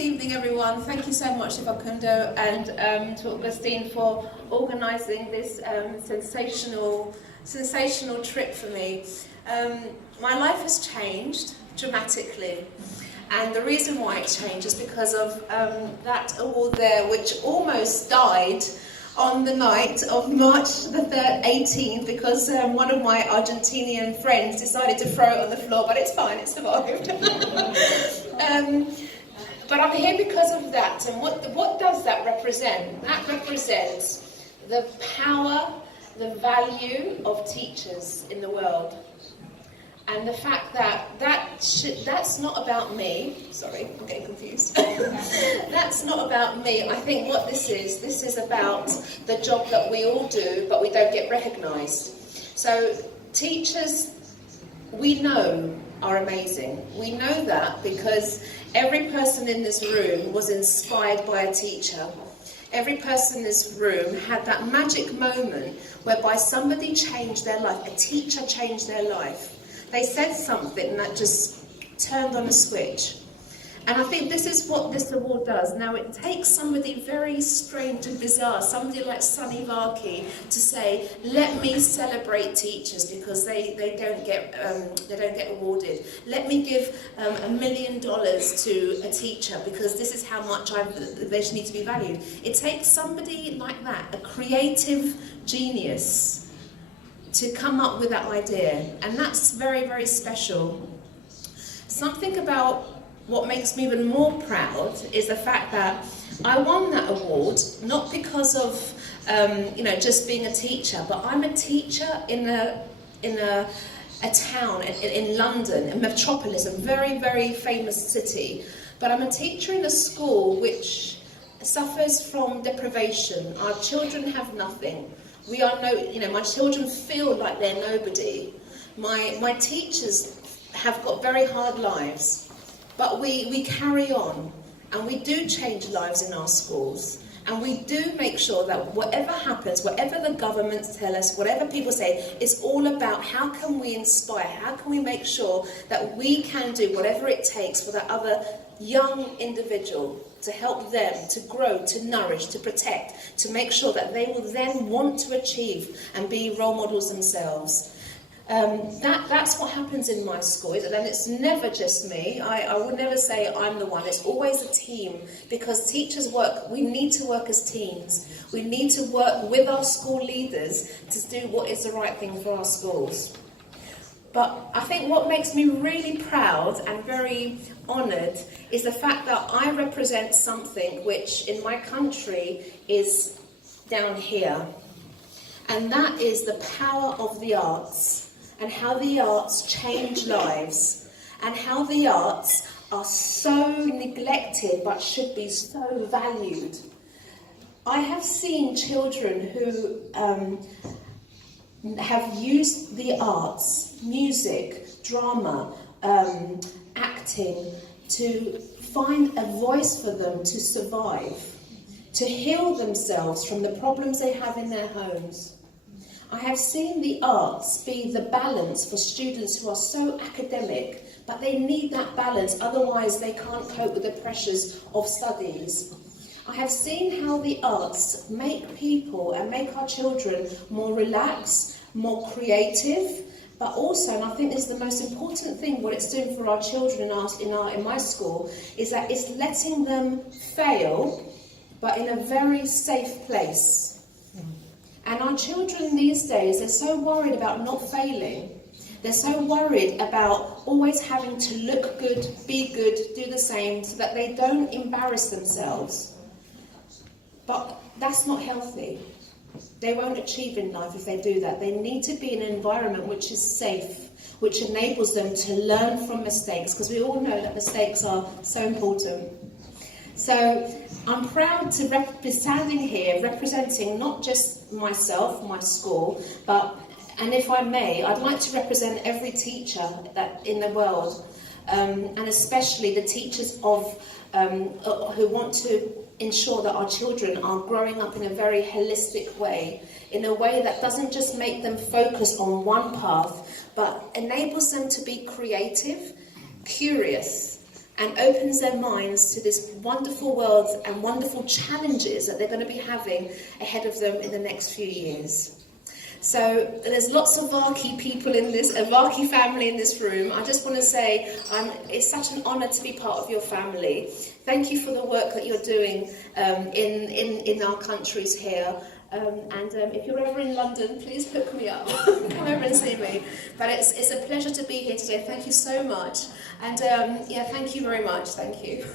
Good evening, everyone. Thank you so much to Facundo and to Augustine for organising this sensational trip for me. My life has changed dramatically, and the reason why it changed is because of that award there, which almost died on the night of March the 18th, because one of my Argentinian friends decided to throw it on the floor, but it's fine, it survived. But I'm here because of that, and what does that represent? That represents the power, the value of teachers in the world. And the fact that that's not about me. Sorry, I'm getting confused. That's not about me. I think what this is about the job that we all do, but we don't get recognised. So teachers, we know, are amazing. We know that because every person in this room was inspired by a teacher. Every person in this room had that magic moment whereby somebody changed their life, a teacher changed their life. They said something that just turned on a switch. And I think this is what this award does. Now, it takes somebody very strange and bizarre, somebody like Varkey, to say, let me celebrate teachers because they don't get awarded. Let me give $1 million to a teacher because this is how much they need to be valued. It takes somebody like that, a creative genius, to come up with that idea. And that's very, very special. Something about what makes me even more proud is the fact that I won that award, not because of just being a teacher, but I'm a teacher in a town in London, a metropolis, a very, very famous city. But I'm a teacher in a school which suffers from deprivation. Our children have nothing. We are my children feel like they're nobody. My teachers have got very hard lives. But we carry on, and we do change lives in our schools, and we do make sure that whatever happens, whatever the governments tell us, whatever people say, it's all about how can we inspire, how can we make sure that we can do whatever it takes for that other young individual to help them to grow, to nourish, to protect, to make sure that they will then want to achieve and be role models themselves. That's what happens in my school, and it's never just me. I would never say I'm the one. It's always a team, because teachers we need to work as teams. We need to work with our school leaders to do what is the right thing for our schools. But I think what makes me really proud and very honoured is the fact that I represent something which in my country is down here. And that is the power of the arts, and how the arts change lives, and how the arts are so neglected but should be so valued. I have seen children who have used the arts, music, drama, acting, to find a voice for them to survive, to heal themselves from the problems they have in their homes. I have seen the arts be the balance for students who are so academic, but they need that balance, otherwise they can't cope with the pressures of studies. I have seen how the arts make people and make our children more relaxed, more creative, but also, and I think this is the most important thing, what it's doing for our children in my school, is that it's letting them fail, but in a very safe place. And our children these days, they're so worried about not failing. They're so worried about always having to look good, be good, do the same, so that they don't embarrass themselves. But that's not healthy. They won't achieve in life if they do that. They need to be in an environment which is safe, which enables them to learn from mistakes, because we all know that mistakes are so important. So I'm proud to be standing here representing not just myself, my school, and if I may, I'd like to represent every teacher in the world, and especially the teachers who want to ensure that our children are growing up in a very holistic way, in a way that doesn't just make them focus on one path, but enables them to be creative, curious, and opens their minds to this wonderful world and wonderful challenges that they're going to be having ahead of them in the next few years. So there's lots of Varkey people in this, a Varkey family in this room. I just want to say it's such an honour to be part of your family. Thank you for the work that you're doing in our countries here. If you're ever in London, please hook me up. Come over and see me. But it's a pleasure to be here today. Thank you so much. And yeah, thank you very much. Thank you.